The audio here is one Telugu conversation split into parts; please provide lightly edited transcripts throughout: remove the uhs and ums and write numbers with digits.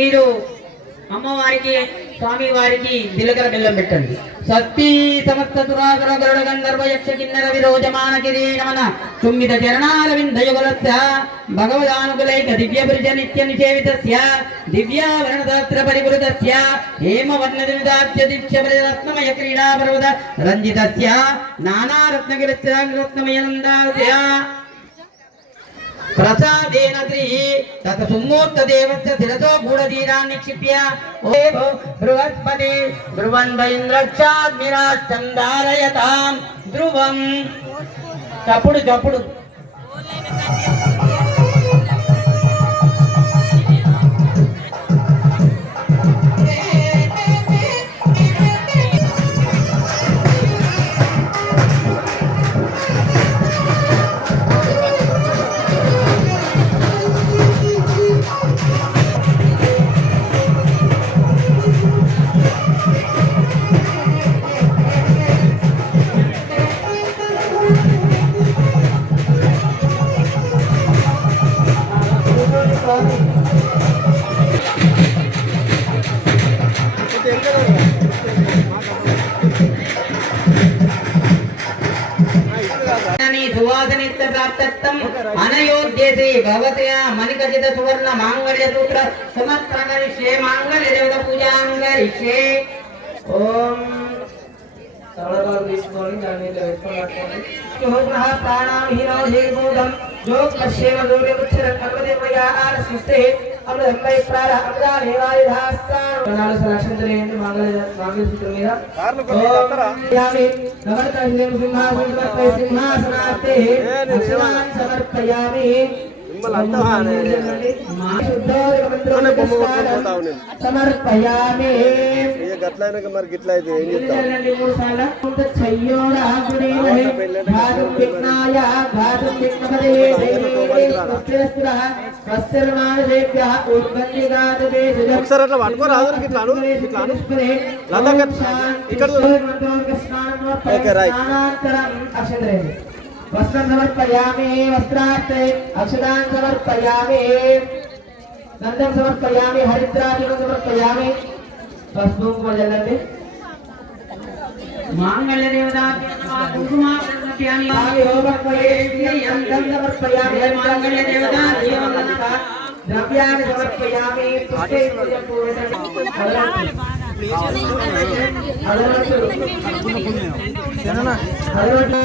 మీరు అమ్మవారికి స్వామి వారికి దిలకర బెల్లం పెట్టండి. సత్తి సమస్త దురాసుర గరుడ గంధర్వ యక్ష కిన్నర విరోజమాన కిరీటమన చుమ్మిత చరణాల వింధయుగలస్య భగవదానుకులైక దివ్య బ్రిజ నిత్య నిషేవితస్య దివ్యావరణదాత్ర పరివృతస్య హేమవర్ణ దివిదాత్య దివ్య రత్నమయ క్రీడా పర్వత రంజితస్య నానా రత్నగిరస్య రత్నమయనందాస్య ప్రసాదేన శ్రీ తత సుమూర్త దేవస్య శిరతో గూఢధీరాన్ని నిక్షిప్య ఓ బృహస్పతి ధ్రువంద్రైంద్రక్షాద్మిరాష్టం ధారయతాం ధ్రువం. చప్పుడు చప్పుడు అనయోధ్యతే భగవతయా మణికచిత సువర్ణ మాంగళ్య సూత్ర సమర్పణకరిష్యే మాంగళ్య దేవత పూజాంగరిష్యే. ఓం సర్వదాలు తీసుకొని దాని మీద పెట్టుకోండి. ప్రాణామహీనోధీభూతం జోక్ష్యేమ దూర్యముచ్చర కర్మదేవయా ఆరసిస్తే అమృతంపై ప్రార అమృతానేవారిధాస్తాను లక్షంతులేండి మాంగళ్య సూత్రం మీద. సింహాసనపై సింహాసనాస్తే అక్షరాన్ని సమర్పయామి. సమర్పయామి. మరి గిట్లా అయితే ఏం చెప్తావు? ఒకసారి అట్లా పట్టుకోరాదు ఇట్లా ఇక్కడ వస్త్రం సమర్పయామి. వస్త్రార్థే అక్షతాన్ సమర్పయామి. గంధం సమర్పయామి. హరిద్రాక్షం సమర్పయామి. పసుపు చల్లండి. మాంగళ్య దేవతాభ్యో నమః సమర్పయామి. మాంగళ్య దేవతాభ్యో నమః ద్రవ్యాన్ని సమర్పయామి.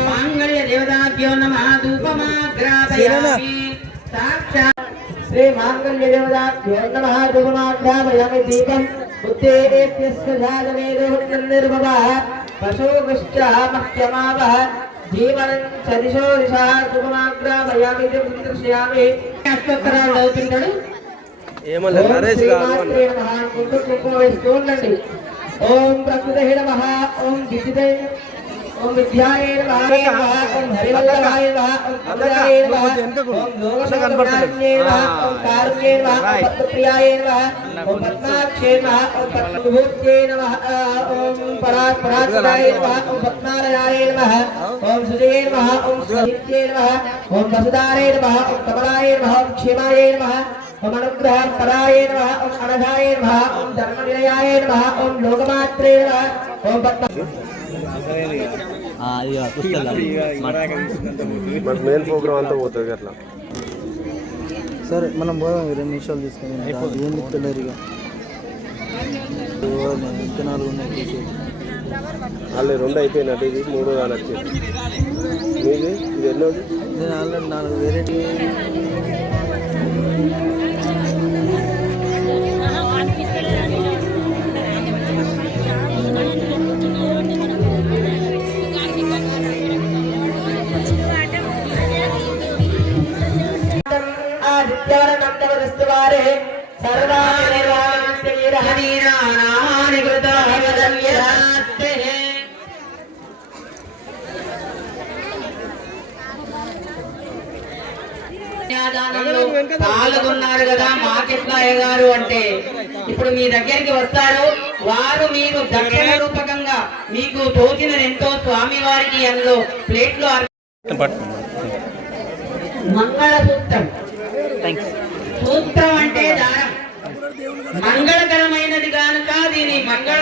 మాంగళ్య దేవతాభ్యో నమః ధూపమాగ్రాపయామి. సాక్షాత్ శ్రీ మాంగళ్య దేవతాభ్యో నమః ధూపమాగ్రాపయామి. దీపం ఉత్తేజస్య నిర్భవః పశువిష్ట మహ్యమావః జీవనం చదిశో దిశా ధూపమాగ్రాపయామి. దృశ్యామి అష్టోత్తరాలు చదువుతుంటాడు. ఓం ప్రకృతే నమః. ఓం విద్యుతే ఓం విద్యాయ నమః. ఓం హరివల్లభాయ నమః. ఓం అమరాయ నమః. ఓం లోకశక్తిప్రాజ్ఞే నమః. ఓం కారుణ్యే నమః. ఓం పద్మప్రియాయ నమః. ఓం పద్మాక్షే నమః. ఓం పద్మవిభూత్యే నమః. ఓం పరాత్పరాయ నమః. ఓం పద్మాలయాయ నమః. ఓం సుజయే నమః. ఓం స్వహిత్యే నమః. ఓం వసుధారే నమః. ఓం కమలాయ నమః. ఓం క్షేమాయ నమః. ఓం అనుగ్రహపరాయ నమః. ఓం అనఘాయ నమః. ఓం ధర్మనిలయాయ నమః. ఓం లోకమాత్రే నమః. ఓం పద్మ మెయిన్ ప్రోగ్రామ్ అంతా పోతుంది అట్లా. సరే మనం పోదాం. 2 నిమిషాలు తీసుకుని ఏం చెప్తలేరు ఇక. ఇంకా 4 ఉన్నాయి. వాళ్ళు 2 అయిపోయినట్టు. ఇది 3 నచ్చింది మీది. ఇది ఎన్నోది? నేను ఆల్రెడీ 4 వెరైటీ. పాల్గొన్నారు కదా మాకెట్లాయ గారు అంటే ఇప్పుడు మీ దగ్గరికి వస్తారు వారు. మీరు దక్షిణ రూపకంగా మీకు తోచిన ఎంతో స్వామి వారికి అందులో ప్లేట్లో మంగళసూత్రం. సూత్రం అంటే దారం. మంగళకరమైనది కనుక దీని మంగళ